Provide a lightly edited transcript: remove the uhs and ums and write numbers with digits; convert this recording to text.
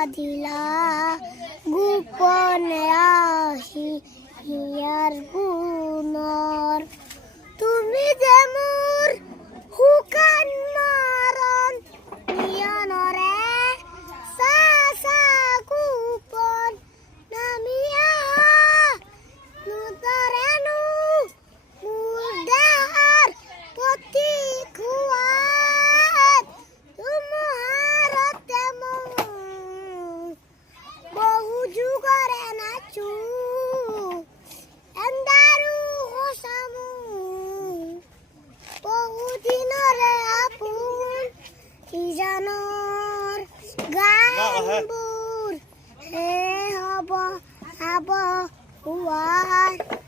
বাঁধিলা গোপনে আহি হিয়ার গুণর তুমি যে মোর হুকান মরণ নিয়নরে সাসা গোপন নামিয়া নুতরেনু মুদার পতি খুয়াত তুমহারতে বহু যুগরে নাচু এন্দারু হোসামু বহু দিনরে আপুন কি জানর গানবুর হে হব হব হুয়ার